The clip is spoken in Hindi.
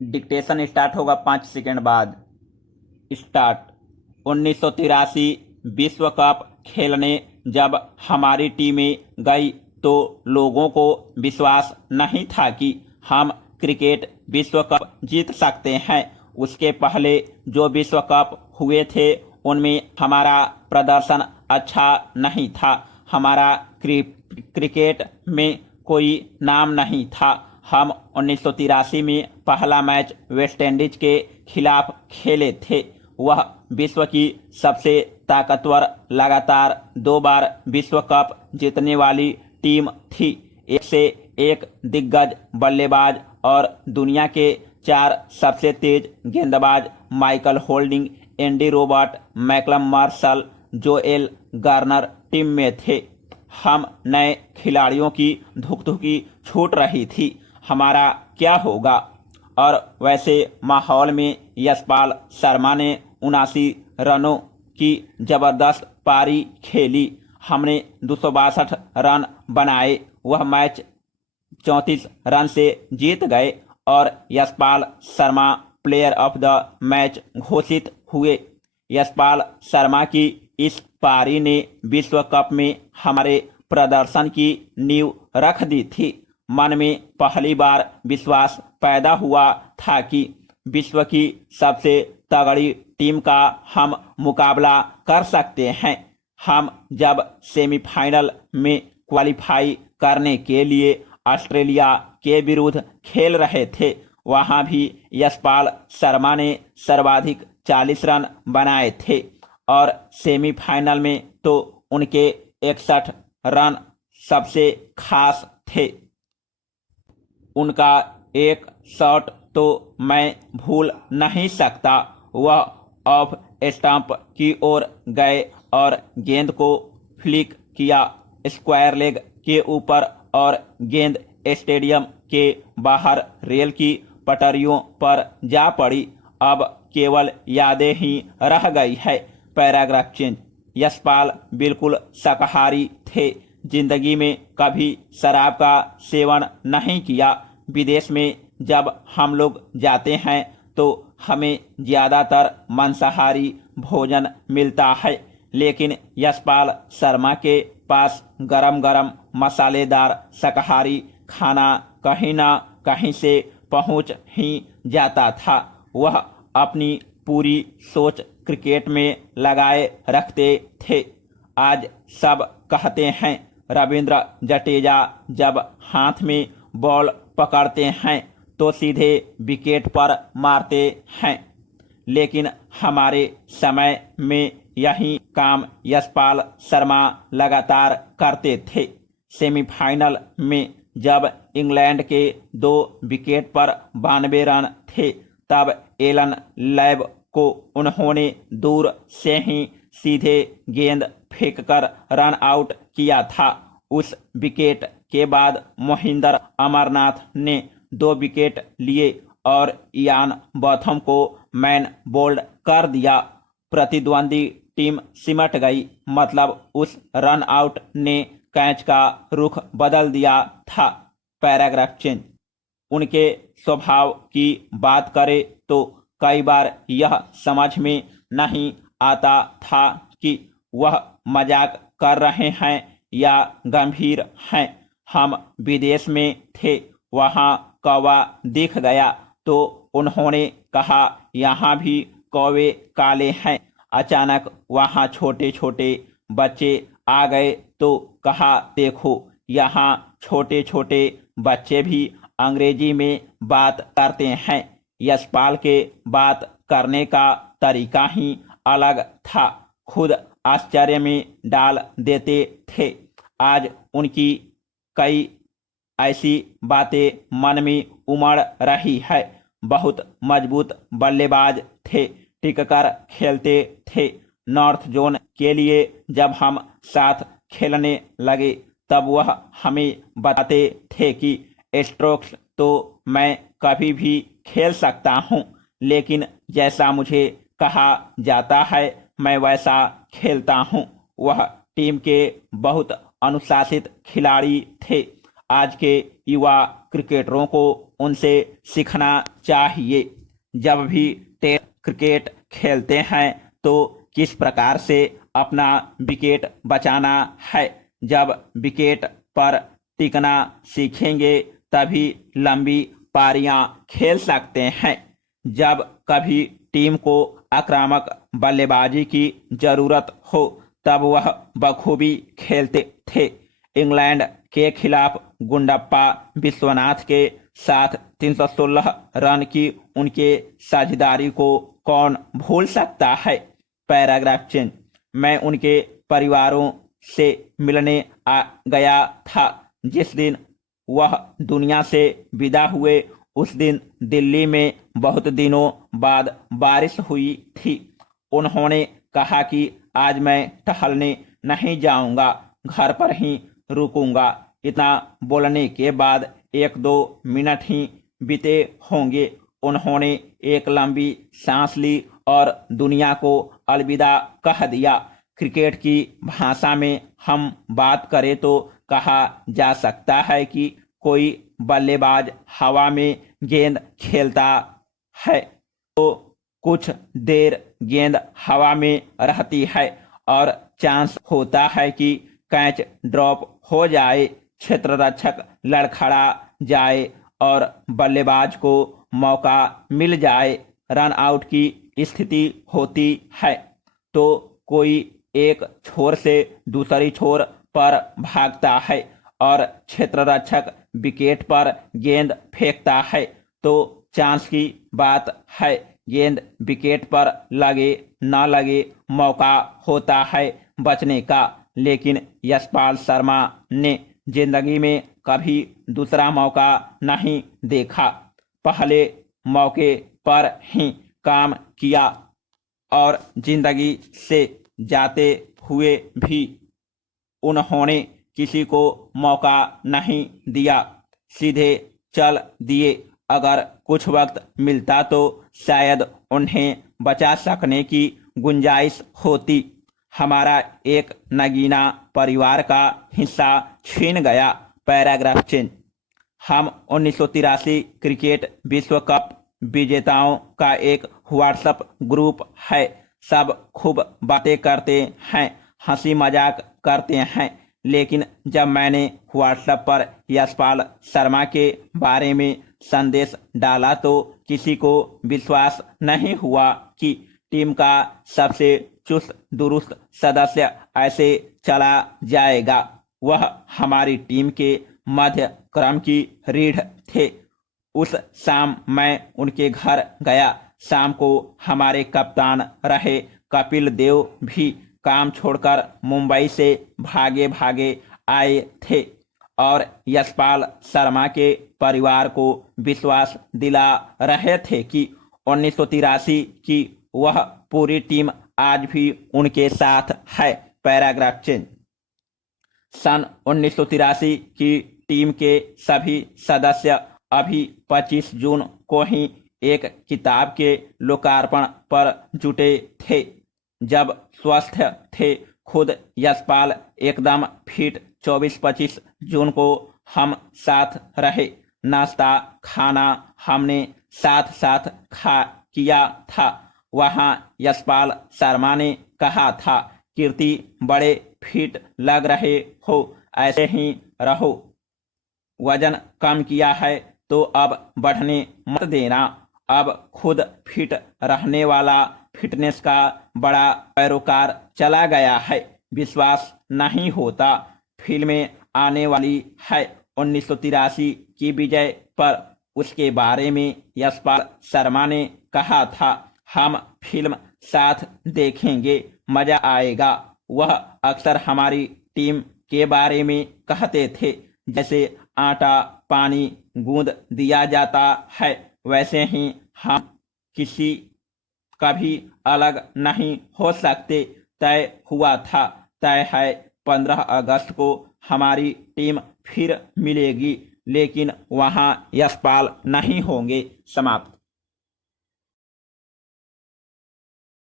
डिक्टेशन स्टार्ट होगा 5 सेकंड बाद। स्टार्ट। 1983 विश्व कप खेलने जब हमारी टीमें गई तो लोगों को विश्वास नहीं था कि हम क्रिकेट विश्व कप जीत सकते हैं। उसके पहले जो विश्व कप हुए थे उनमें हमारा प्रदर्शन अच्छा नहीं था। हमारा क्रिकेट में कोई नाम नहीं था। हम 1983 में पहला मैच वेस्ट इंडीज के खिलाफ खेले थे। वह विश्व की सबसे ताकतवर लगातार 2 बार विश्व कप जीतने वाली टीम थी। एक से एक दिग्गज बल्लेबाज और दुनिया के 4 सबसे तेज गेंदबाज Michael Holding, Andy Robert, Malcolm Marshall, Joel Garner team में थे। हम नए खिलाड़ियों की धुकधुकी छूट रही थी, हमारा क्या होगा। और वैसे माहौल में यशपाल शर्मा ने 79 रनों की जबरदस्त पारी खेली। हमने 262 रन बनाए। वह मैच 34 रन से जीत गए और Yashpal Sharma player of the match घोषित हुए। यशपाल शर्मा की इस पारी ने विश्व कप में हमारे प्रदर्शन की नींव रख दी थी। मन में पहली बार विश्वास पैदा हुआ था कि विश्व की सबसे तगड़ी टीम का हम मुकाबला कर सकते हैं। हम जब सेमीफाइनल में क्वालिफाई करने के लिए ऑस्ट्रेलिया के विरुद्ध खेल रहे थे, वहां भी यशपाल शर्मा ने सर्वाधिक 40 रन बनाए थे और सेमीफाइनल में तो उनके 61 रन सबसे खास थे। उनका एक शॉट तो मैं भूल नहीं सकता। वह ऑफ स्टंप की ओर गए और गेंद को फ्लिक किया स्क्वायर लेग के ऊपर और गेंद स्टेडियम के बाहर रेल की पटरियों पर जा पड़ी। अब केवल यादें ही रह गई है। Paragraph change. यशपाल बिल्कुल शाकाहारी थे। जिंदगी में कभी शराब का सेवन नहीं किया। विदेश में जब हम लोग जाते हैं तो हमें ज़्यादातर मांसाहारी भोजन मिलता है, लेकिन यशपाल शर्मा के पास गरम गरम मसालेदार शाकाहारी खाना कहीं ना कहीं से पहुंच ही जाता था। वह अपनी पूरी सोच क्रिकेट में लगाए रखते थे। आज सब कहते हैं रविंद्र जडेजा जब हाथ में बॉल पकड़ते हैं तो सीधे विकेट पर मारते हैं, लेकिन हमारे समय में यही काम यशपाल शर्मा लगातार करते थे। सेमीफाइनल में जब इंग्लैंड के 2 विकेट पर 92 रन थे, तब एलन लैब को उन्होंने दूर से ही सीधे गेंद फेंककर रन आउट किया था। उस विकेट के बाद मोहिंदर अमरनाथ ने 2 विकेट लिए और इयान बॉथम को मैन बोल्ड कर दिया। प्रतिद्वंदी टीम सिमट गई, मतलब उस रन आउट ने कैच का रुख बदल दिया था। Paragraph change. उनके स्वभाव की बात करें तो कई बार यह समझ में नहीं आता था कि वह मजाक कर रहे हैं या गंभीर हैं। हम विदेश में थे, वहाँ कौवा दिख गया तो उन्होंने कहा यहाँ भी कौवे काले हैं। अचानक वहाँ छोटे छोटे बच्चे आ गए तो कहा देखो यहाँ छोटे छोटे बच्चे भी अंग्रेजी में बात करते हैं। यशपाल के बात करने का तरीका ही अलग था, खुद आश्चर्य में डाल देते थे। आज उनकी कई ऐसी बातें मन में उमड़ रही है। बहुत मजबूत बल्लेबाज थे, टिककर खेलते थे। नॉर्थ जोन के लिए जब हम साथ खेलने लगे तब वह हमें बताते थे कि स्ट्रोक्स तो मैं कभी भी खेल सकता हूँ, लेकिन जैसा मुझे कहा जाता है मैं वैसा खेलता हूँ। वह टीम के बहुत अनुशासित खिलाड़ी थे। आज के युवा क्रिकेटरों को उनसे सीखना चाहिए। जब भी टेस्ट क्रिकेट खेलते हैं तो किस प्रकार से अपना विकेट बचाना है। जब विकेट पर टिकना सीखेंगे तभी लंबी पारियां खेल सकते हैं। जब कभी टीम को आक्रामक बल्लेबाजी की जरूरत हो तब वह बखूबी खेलते थे। इंग्लैंड के खिलाफ गुंडप्पा विश्वनाथ के साथ 316 रन की उनके साझेदारी को कौन भूल सकता है। Paragraph change. मैं उनके परिवारों से मिलने आ गया था। जिस दिन वह दुनिया से विदा हुए उस दिन दिल्ली में बहुत दिनों बाद बारिश हुई थी। उन्होंने कहा कि आज मैं टहलने नहीं जाऊंगा, घर पर ही रुकूंगा। इतना बोलने के बाद 1-2 मिनट ही बीते होंगे। उन्होंने एक लंबी सांस ली और दुनिया को अलविदा कह दिया। क्रिकेट की भाषा में हम बात करें तो कहा जा सकता है कि कोई बल्लेबाज हवा में गेंद खेलता है तो कुछ देर गेंद हवा में रहती है और चांस होता है कि कैच ड्रॉप हो जाए, क्षेत्ररक्षक लड़खड़ा जाए और बल्लेबाज को मौका मिल जाए, रन आउट की स्थिति होती है तो कोई एक छोर से दूसरी छोर पर भागता है और क्षेत्ररक्षक विकेट पर गेंद फेंकता है तो चांस की बात है। गेंद विकेट पर लगे न लगे मौका होता है बचने का। लेकिन यशपाल शर्मा ने जिंदगी में कभी दूसरा मौका नहीं देखा। पहले मौके पर ही काम किया और जिंदगी से जाते हुए भी उन्होंने किसी को मौका नहीं दिया, सीधे चल दिए। अगर कुछ वक्त मिलता तो शायद उन्हें बचा सकने की गुंजाइश होती। हमारा एक नगीना परिवार का हिस्सा छीन गया। Paragraph change. हम 1983 क्रिकेट विश्व कप विजेताओं का एक व्हाट्सएप ग्रुप है। सब खूब बातें करते हैं, हंसी मजाक करते हैं। लेकिन जब मैंने व्हाट्सएप पर यशपाल शर्मा के बारे में संदेश डाला तो किसी को विश्वास नहीं हुआ कि टीम का सबसे चुस्त दुरुस्त सदस्य ऐसे चला जाएगा। वह हमारी टीम के मध्य क्रम की रीढ़ थे। उस शाम मैं उनके घर गया। शाम को हमारे कप्तान रहे कपिल देव भी काम छोड़कर मुंबई से भागे भागे आए थे और यशपाल शर्मा के परिवार को विश्वास दिला रहे थे कि 1983 की वह पूरी टीम आज भी उनके साथ है। Paragraph change. सन 1983 की टीम के सभी सदस्य अभी 25 जून को ही एक किताब के लोकार्पण पर जुटे थे। जब स्वस्थ थे खुद यशपाल एकदम फिट 24-25 जून को हम साथ रहे। नाश्ता खाना हमने साथ साथ किया था। वहाँ यशपाल शर्मा ने कहा था, कीर्ति बड़े फिट लग रहे हो, ऐसे ही रहो। वजन कम किया है तो अब बढ़ने मत देना। अब खुद फिट रहने वाला फिटनेस का बड़ा पैरोकार चला गया है। विश्वास नहीं होता, फिल्में आने वाली है 1983 की विजय पर। उसके बारे में यशपाल शर्मा ने कहा था, हम फिल्म साथ देखेंगे, मजा आएगा। वह अक्सर हमारी टीम के बारे में कहते थे, जैसे आटा पानी गूंद दिया जाता है वैसे ही हम किसी कभी अलग नहीं हो सकते। तय हुआ था, तय है 15 अगस्त को हमारी टीम फिर मिलेगी, लेकिन वहां यशपाल नहीं होंगे। समाप्त।